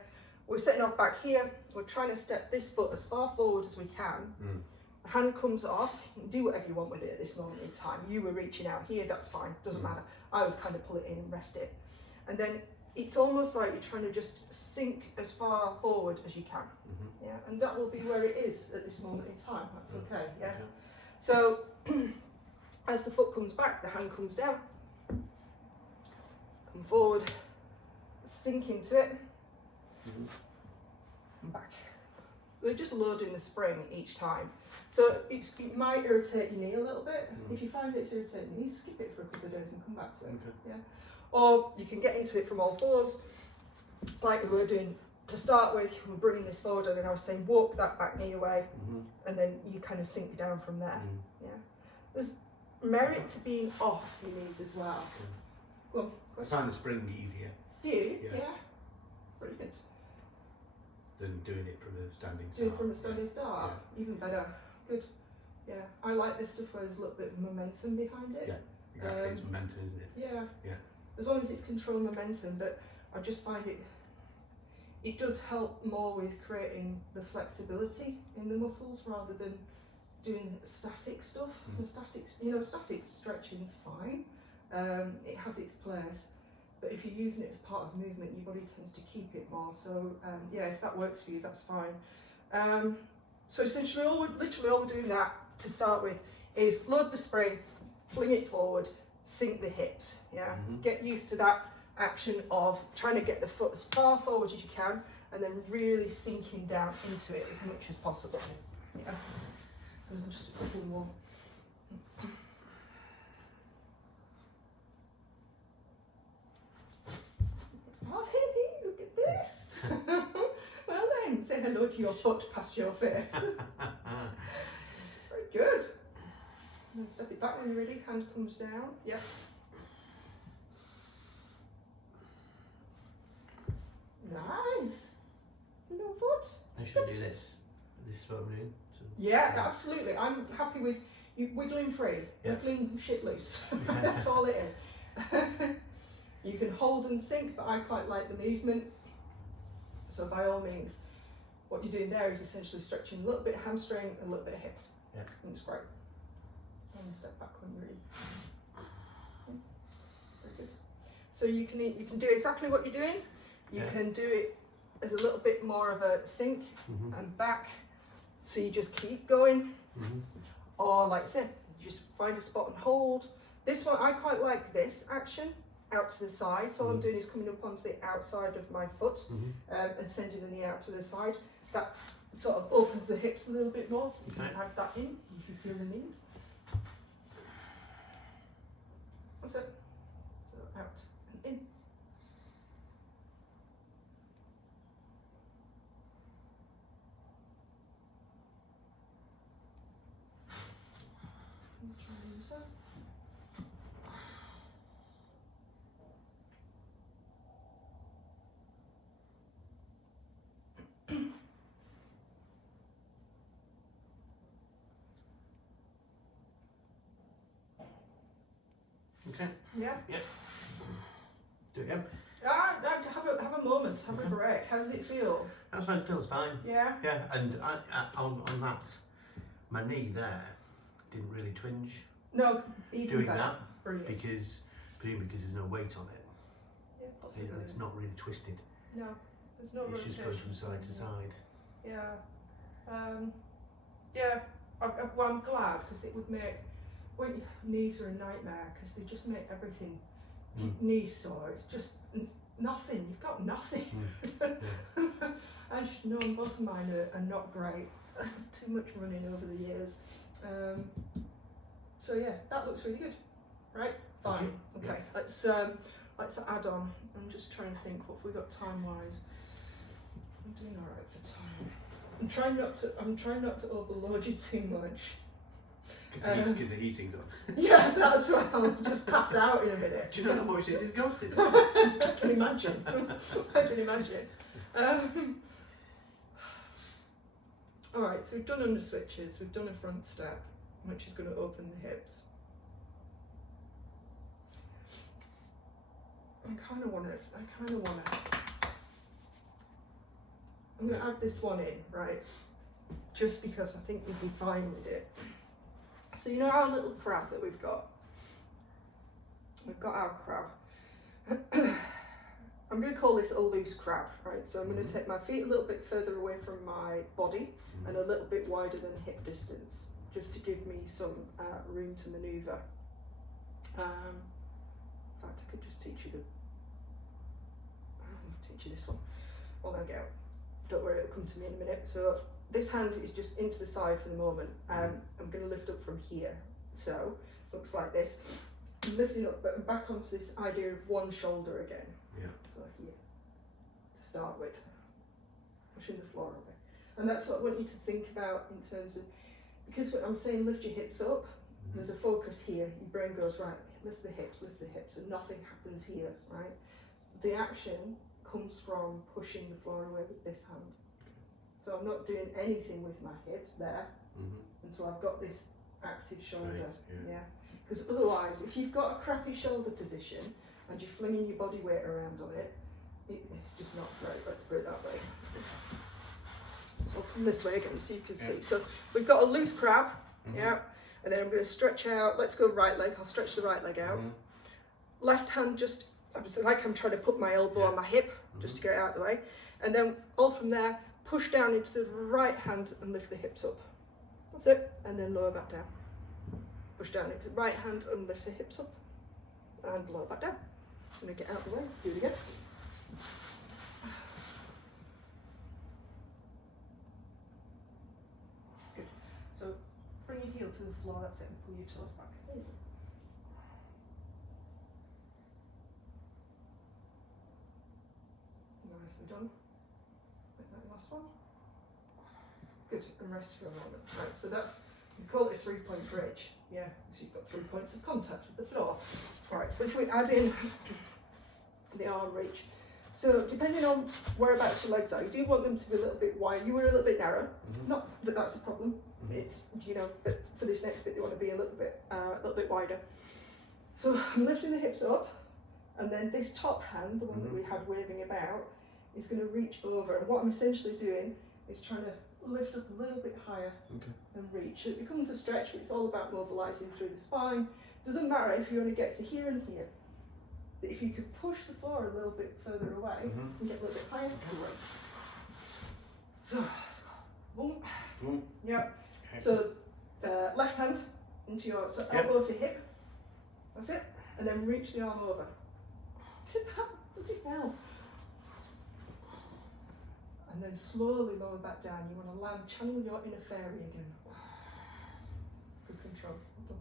We're setting off back here, we're trying to step this foot as far forward as we can. The hand comes off, you can do whatever you want with it at this moment in time. You were reaching out here, that's fine, doesn't matter. I would kind of pull it in and rest it. And then it's almost like you're trying to just sink as far forward as you can. Yeah, and that will be where it is at this moment in time, that's okay, yeah? So, as the foot comes back, the hand comes down. come forward, sink into it, and back. We're just loading the spring each time. So it might irritate your knee a little bit. If you find it's irritating your knee, skip it for a couple of days and come back to it. Yeah. Or you can get into it from all fours, like we were doing to start with. We're bringing this forward, and I was saying walk that back knee away, and then you kind of sink down from there. Yeah. There's merit to being off your knees as well. Well, I find the spring easier do you? Yeah. Brilliant. than doing it from a standing start. Do it from a standing start, even better. Good. Yeah, I like this stuff where there's a little bit of momentum behind it. Yeah, exactly. It's momentum, isn't it? Yeah. Yeah. As long as it's controlled momentum, but I just find it does help more with creating the flexibility in the muscles rather than doing static stuff. The static stretching's fine. It has its place, but if you're using it as part of movement, your body tends to keep it more. So yeah, if that works for you, that's fine. So essentially, literally all we're doing that to start with is load the spring, fling it forward, sink the hips. Yeah, get used to that action of trying to get the foot as far forward as you can, and then really sinking down into it as much as possible. Yeah, and then just a couple more. Oh, hey, look at this. Well then, say hello to your foot past your face. Very good. And then step it back when you're ready, hand comes down. Yep. Nice. No foot. I should do this. This is what I'm doing. So, Yeah, absolutely. I'm happy with you wiggling free, Yeah. wiggling shit loose. That's all it is. You can hold and sink, but I quite like the movement. So by all means, what you're doing there is essentially stretching a little bit of hamstring and a little bit of hip. Yeah. And it's great. And step back when you're ready. Very good. So you can do exactly what you're doing. You Yeah. can do it as a little bit more of a sink and back. So you just keep going. Or like I said, you just find a spot and hold. This one, I quite like this action, out to the side. So all I'm doing is coming up onto the outside of my foot and sending the knee out to the side. That sort of opens the hips a little bit more. You can add that in if you feel the need. That's it. So out and in. Okay. Yeah. Do it again. Have a moment, have a break. How does it feel? That's fine. It feels fine. Yeah. Yeah, and on that, my knee there didn't really twinge No, even doing better. that Brilliant. because there's no weight on it. Yeah, possibly. And it's not really twisted. No, there's no It's just going rotation. from side to side. Yeah. Yeah. I'm glad because it would make when your knees are a nightmare because they just make everything knees sore. It's just nothing. You've got nothing. I just know both of mine are not great. Too much running over the years. So yeah, that looks really good. Right? Fine. Okay. Let's add on. I'm just trying to think what have we got time wise. I'm doing all right for time. I'm trying not to overload you too much. Because the heating's on. Yeah, that's why I'll just pass out in a minute. Do you know how much this is costing? I can imagine. I can imagine. All right, so we've done under switches. We've done a front step, which is going to open the hips. I kind of want to. I'm going to add this one in, right? Just because I think you'll be fine with it. So you know our little crab that we've got? We've got our crab. I'm going to call this a loose crab, right? So I'm going to take my feet a little bit further away from my body and a little bit wider than hip distance, just to give me some room to manoeuvre. In fact, I could just teach you the teach you this one. Hold on, go. Don't worry, it'll come to me in a minute. So this hand is just into the side for the moment. I'm going to lift up from here. So looks like this. I'm lifting up, but back onto this idea of one shoulder again. Yeah. So here, to start with, pushing the floor away. And that's what I want you to think about in terms of, because when I'm saying lift your hips up, there's a focus here. Your brain goes, right, lift the hips, and nothing happens here, right? The action comes from pushing the floor away with this hand. So I'm not doing anything with my hips there until I've got this active shoulder. Yeah. Because otherwise, if you've got a crappy shoulder position and you're flinging your body weight around on it, it's just not great. Let's put it that way. So I'll come this way again so you can see. So we've got a loose crab, yeah, and then I'm going to stretch out. Let's go right leg. I'll stretch the right leg out. Left hand just, like I'm trying to put my elbow on my hip just to get it out of the way. And then all from there, push down into the right hand and lift the hips up. That's it. And then lower back down. Push down into the right hand and lift the hips up. And lower back down. I'm going to get out of the way. Do it again. Good. So bring your heel to the floor. That's it. And pull your toes back. There you go. Nicely done. Like that last one. Good, and rest for a moment. Right, so that's, we call it a 3-point bridge. Yeah, so you've got 3 points of contact with the floor. Alright, so if we add in the arm reach, so depending on whereabouts your legs are, you do want them to be a little bit wide. You were a little bit narrow, not that that's a problem. It's, you know, but for this next bit, they want to be a little bit wider. So I'm lifting the hips up, and then this top hand, the one that we had waving about, is going to reach over. And what I'm essentially doing is trying to lift up a little bit higher and reach. It becomes a stretch, but it's all about mobilising through the spine. Doesn't matter if you only get to here and here. But if you could push the floor a little bit further away and get a little bit higher, great. So, boom. Yep. So, left hand into your elbow to hip. That's it. And then reach the arm over. Look at that. Bloody hell. And then slowly lower back down. You want to land, channel your inner fairy again. Good control. Well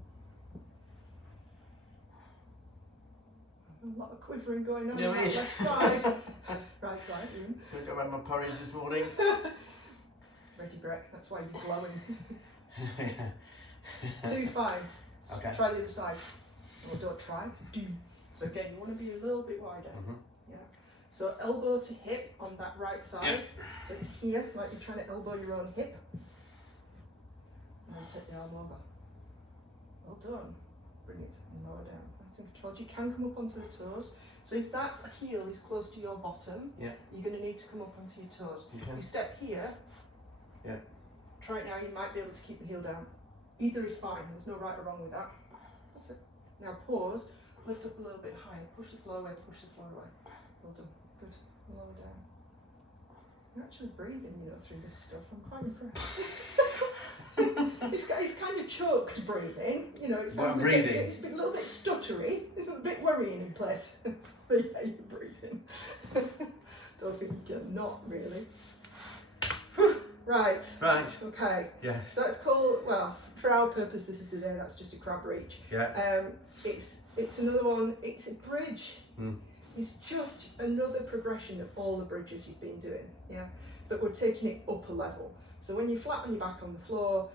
done. A lot of quivering going on on that left side. Right side. I think I had my porridge this morning. Ready, Breck. That's why you're glowing. 2's fine. Okay. Try the other side. Or don't try. Do. So again, you want to be a little bit wider. Yeah. So elbow to hip on that right side. So it's here, like you're trying to elbow your own hip. And then take the arm over. Well done. Bring it and lower down. That's in control. You can come up onto the toes. So if that heel is close to your bottom, you're going to need to come up onto your toes. You step here. Try it now. You might be able to keep the heel down. Either is fine. There's no right or wrong with that. That's it. Now pause. Lift up a little bit higher. Push the floor away. Push the floor away. Well done. Good. Lower down. You're actually breathing, you know, through this stuff. I'm quite impressed. It's kind of choked breathing. You know, it sounds it's a little bit stuttery. It's a bit worrying in places. But yeah, you're breathing. Don't think you're not really. Right. Okay. Yes. So that's called, well, for our purposes today, that's just a crab reach. Yeah. It's another one. It's a bridge. It's just another progression of all the bridges you've been doing, yeah? But we're taking it up a level. So when you're flat on your back on the floor,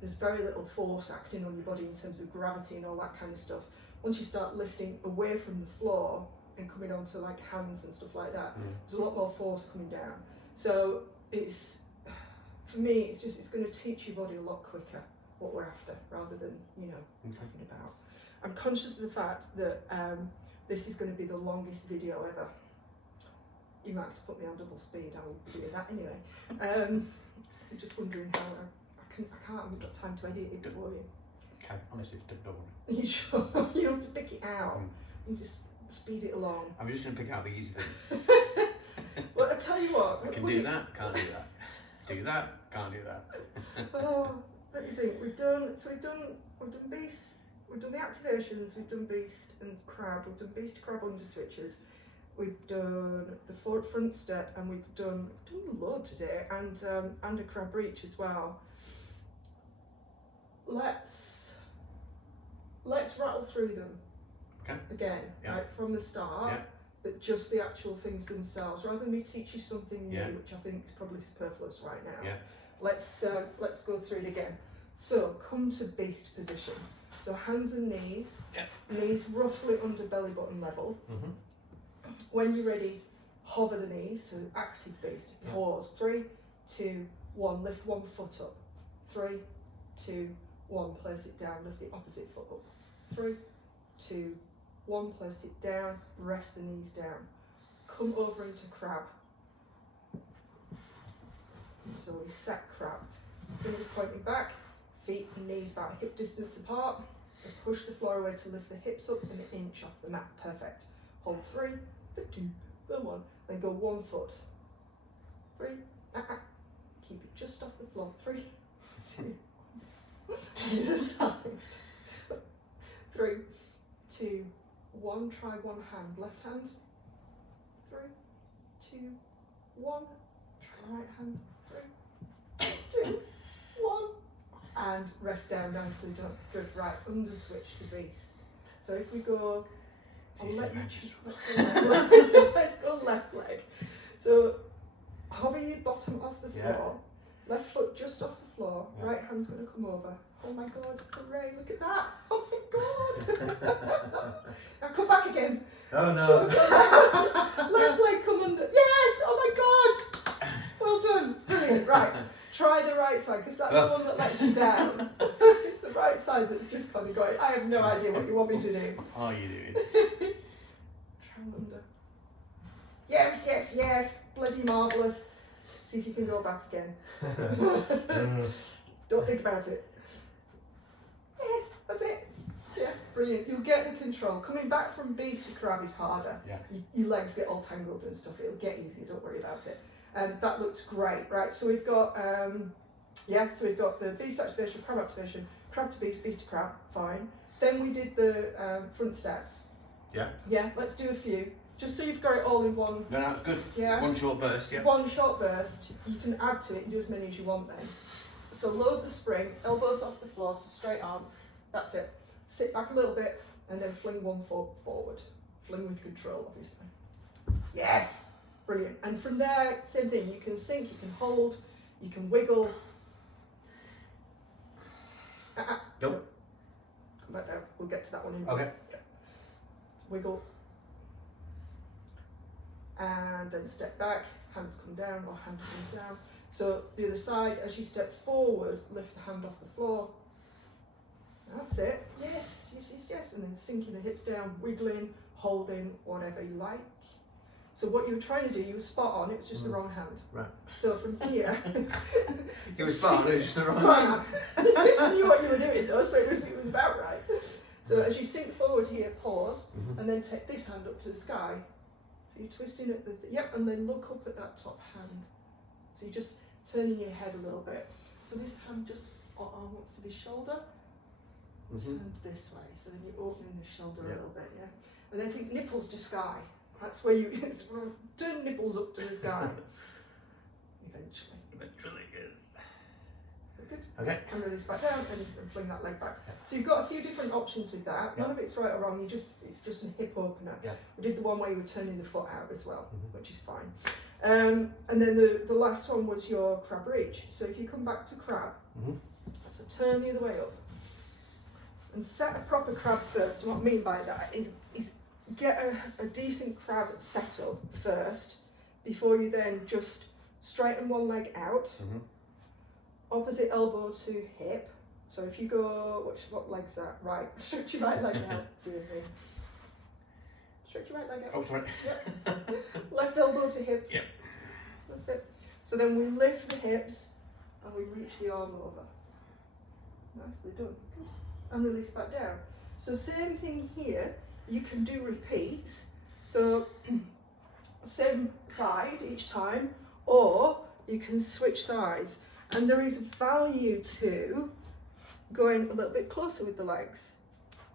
there's very little force acting on your body in terms of gravity and all that kind of stuff. Once you start lifting away from the floor and coming onto like hands and stuff like that, there's a lot more force coming down. So it's, for me, it's going to teach your body a lot quicker what we're after, rather than, you know, talking about. I'm conscious of the fact that this is going to be the longest video ever. You might have to put me on double speed, I will be doing that anyway. I'm just wondering how I haven't got time to edit it for you. Okay, honestly, don't worry. Are you sure? You don't have to pick it out. You just speed it along. I'm just going to pick out the easy things. Well, I tell you what. I can do that, can't do that. Do that, can't do that. Oh, let me think. We've done beast. We've done the activations, we've done beast and crab, we've done beast, crab, under switches. we've done the front step, and we've done a load today, and a crab reach as well. Let's rattle through them. Okay. Again, Yeah. right from the start, Yeah. but just the actual things themselves, rather than me teach you something new, Yeah. which I think is probably superfluous right now. Yeah. Let's go through it again. So come to beast position. So hands and knees, Yeah. knees roughly under belly button level. Mm-hmm. When you're ready, hover the knees, so active beast. Yeah. Pause. 3, 2, 1. Lift one foot up. 3, 2, 1. Place it down. Lift the opposite foot up. 3, 2, 1. Place it down. Rest the knees down. Come over into crab. So we sat crab. Fingers pointing back. Feet and knees about hip distance apart. And push the floor away to lift the hips up and an inch off the mat. Perfect. Hold 3, 2, 1. Then go 1 foot. 3. Keep it just off the floor. 3, 2. The other side. 3, 2, 1. Try one hand. Left hand. 3, 2, 1. Try right hand. 3, 2, 1. And rest down nicely done. Good. Right. Under switch to beast. So if we go, I'll let you choose. Let's go left leg. So hover your bottom off the floor. Left foot just off the floor. Yeah. Right hand's going to come over. Oh my God, hooray, look at that. Oh my God. Now come back again. Oh no. So, left leg come under. Yes, oh my God. Well done. Brilliant. Right. Try the right side, because that's the one that lets you down. It's the right side that's just kind of going, I have no idea what you want me to do. What are you doing? Try and under. Yes, yes, yes. Bloody marvellous. See if you can go back again. Don't think about it. Yes, that's it. Yeah, brilliant. You'll get the control. Coming back from beast to crab is harder. Yeah. Your legs get all tangled and stuff. It'll get easier, don't worry about it. That looks great, right? So we've got, so we've got the beast activation, crab to beast, beast to crab, fine. Then we did the front steps. Yeah. Yeah, let's do a few. Just so you've got it all in one. No, that's good. Yeah. One short burst, yeah. One short burst. You can add to it and do as many as you want then. So load the spring, elbows off the floor, so straight arms. That's it. Sit back a little bit and then fling 1 foot forward. Fling with control, obviously. Yes! Brilliant. And from there, same thing. You can sink, you can hold, you can wiggle. Nope. Come back down. We'll get to that one in a Okay. minute. Yeah. Wiggle. And then step back, hands come down or hand comes down. So the other side, as you step forward, lift the hand off the floor. That's it. Yes, yes, yes, yes. And then sinking the hips down, wiggling, holding, whatever you like. So what you were trying to do, you were spot on, it was just the wrong hand. Right. So from here... It was spot on, it was just the wrong hand. You knew what you were doing though, so it was about right. So as you sink forward here, pause, and then take this hand up to the sky. So you're twisting at the, and then look up at that top hand. So you're just turning your head a little bit. So this hand just wants to be shoulder, and this way. So then you're opening the shoulder a little bit, yeah. And then think nipples to sky. That's where you turn nipples up to the sky. Eventually. Eventually, yes. Good. Okay. And release back down and fling that leg back. So you've got a few different options with that. None of it's right or wrong. It's just a hip opener. Yeah. We did the one where you were turning the foot out as well, which is fine. And then the last one was your crab reach. So if you come back to crab, so turn the other way up and set a proper crab first. And what I mean by that is get a decent crab set up first before you then just straighten one leg out, opposite elbow to hip. So if you go, what leg's that? Right, stretch your right leg out, dear me. Stretch your right leg out. Oh, sorry. Yep. Left elbow to hip. Yep. That's it. So then we lift the hips and we reach the arm over. Nicely done. Good. And release back down. So same thing here. You can do repeats. So same side each time, or you can switch sides. And there is value to going a little bit closer with the legs.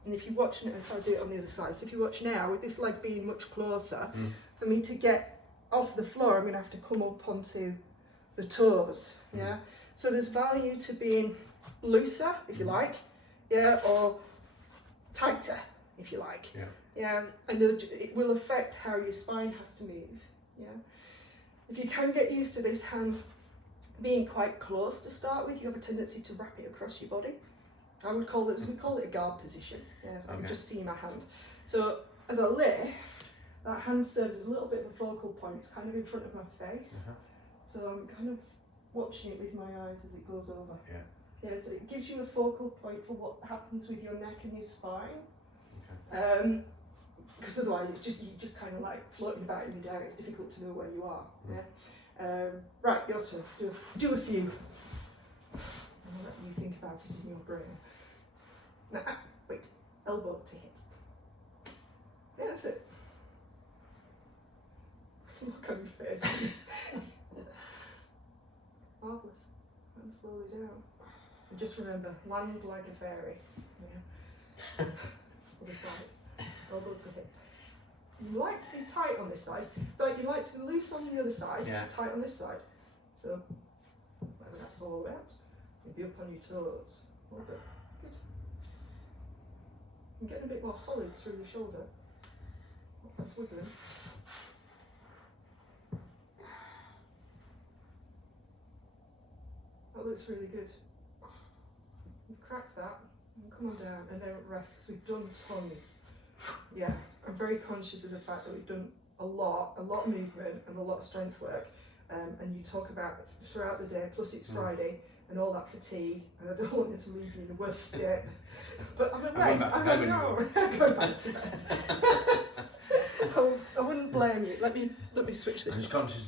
And if you watch, if I do it on the other side, so if you watch now, with this leg being much closer, for me to get off the floor, I'm going to have to come up onto the toes, yeah? So there's value to being looser, if you like, yeah, or tighter, if you like. Yeah. Yeah, and it will affect how your spine has to move, yeah? If you can get used to this hand being quite close to start with, you have a tendency to wrap it across your body. We call it a guard position. Yeah, I can just see my hand. So as I lift, that hand serves as a little bit of a focal point. It's kind of in front of my face. So I'm kind of watching it with my eyes as it goes over. Yeah. Yeah, so it gives you a focal point for what happens with your neck and your spine. Okay. Because otherwise you're just kind of like floating about in the air. It's difficult to know where you are. Yeah. Right, your turn. Do a few. I'll let you think about it in your brain. Now, wait, elbow to hip. Yeah, that's it. Look on your face. Marvellous. And slowly down. And just remember, land like a fairy. Yeah. Other side. Elbow to hip. You like to be tight on this side, so you like to loose on the other side, tight on this side. So, whether that's all about, you'll be up on your toes. Well done. Good. And getting a bit more solid through the shoulder. That's wiggling. That looks really good. You've cracked that, and come on down, and then rest, because we've done tons. Yeah, I'm very conscious of the fact that we've done a lot of movement and a lot of strength work, and you talk about throughout the day, plus it's Friday, and all that fatigue, and I don't want you to leave you in the worst state. But I'm awake, I'm going back to bed. I wouldn't blame you. Let me switch this. I'm just conscious